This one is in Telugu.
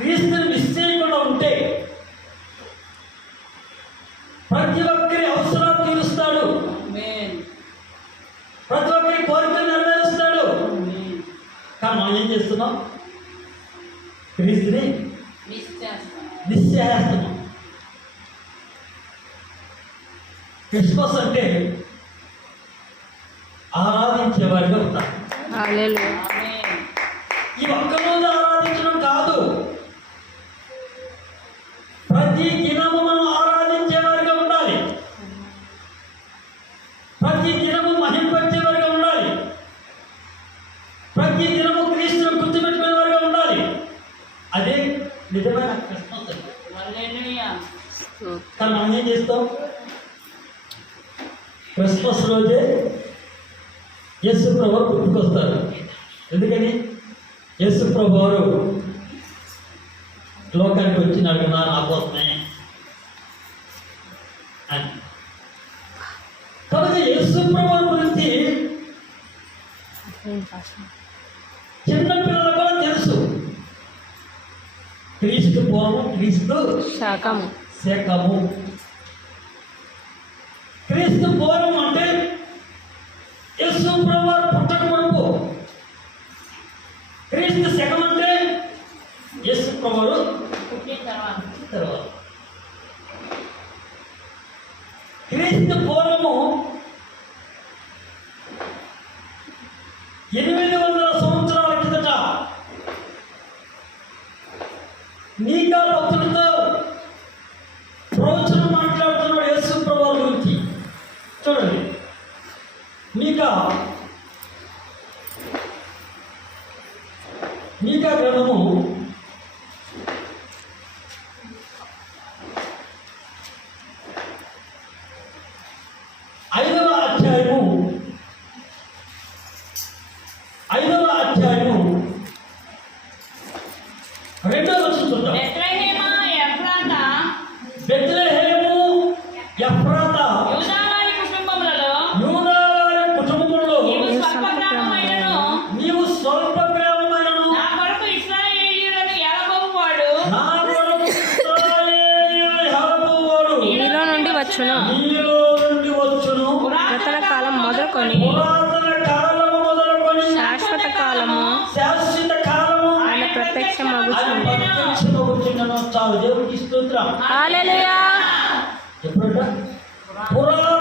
క్రీస్తుని మిస్ చేయకుండా ఉంటే ప్రతి ఒక్కరి అవసరాలు తీరుస్తాడు, ప్రతి ఒక్కరి కోరికలు నెరవేరుస్తాడు. కానీ మనం ఏం చేస్తున్నాం? క్రీస్తుని మిస్ చేస్తున్నాం. క్రిస్మస్ అంటే ఆరాధించేవాడిగా ఉంటాం. ఈ ఒక్కరోజు ఆరాధించడం కాదు, ప్రతి దినము మనం ఆరాధించేవారిగా ఉండాలి, ప్రతి దినము మహింపరిచేవారిగా ఉండాలి, ప్రతి దినము క్రీస్తును గుర్తుపెట్టుకునేవారిగా ఉండాలి. అదే నిజమైన క్రిస్మస్. కానీ మనం ఏం చేస్తాం? క్రిస్మస్ రోజే యేసు ప్రభువు పుట్టుకొస్తారు. ఎందుకని? యేసు ప్రభువు లోకానికి వచ్చినాడు కదా నా కోసమే అని. కాబట్టి యేసు ప్రభువు గురించి చిన్నపిల్లలు కూడా తెలుసు. క్రీస్తు పూర్వం, క్రీస్తు శాకము. క్రీస్తు పూర్వం అంటే యేసు ప్రభువు పుట్టక మునుపు. క్రీస్తు శకం అంటే యేసు ప్రభువు పుట్టిన తర్వాత. క్రీస్తు పూర్వము 800 సంవత్సరాల కిందట మీకా భక్తులతో ప్రవచనం మాట్లాడుతున్నాడు యేసు ప్రభువు గురించి. చూడండి, మీకా గ్రంథము 5వ అధ్యాయము 2వ వచనం చూద్దాం. బెత్లెహేము ఎఫ్రాతా యూదావారి కుటుంబములలో నీవు స్వల్ప గ్రామమైనను నా కొరకు ఇశ్రాయేలీయులను ఏలబోవువాడు నీలో నుండి వచ్చును పురాతన కాలం మొదలుకొని శాశ్వత కాలము ఆయన ప్రత్యక్షమగుచును. చాలు. దేవుడికి స్తోత్రం. హల్లెలూయా. ఎప్పుడంట? పురాతన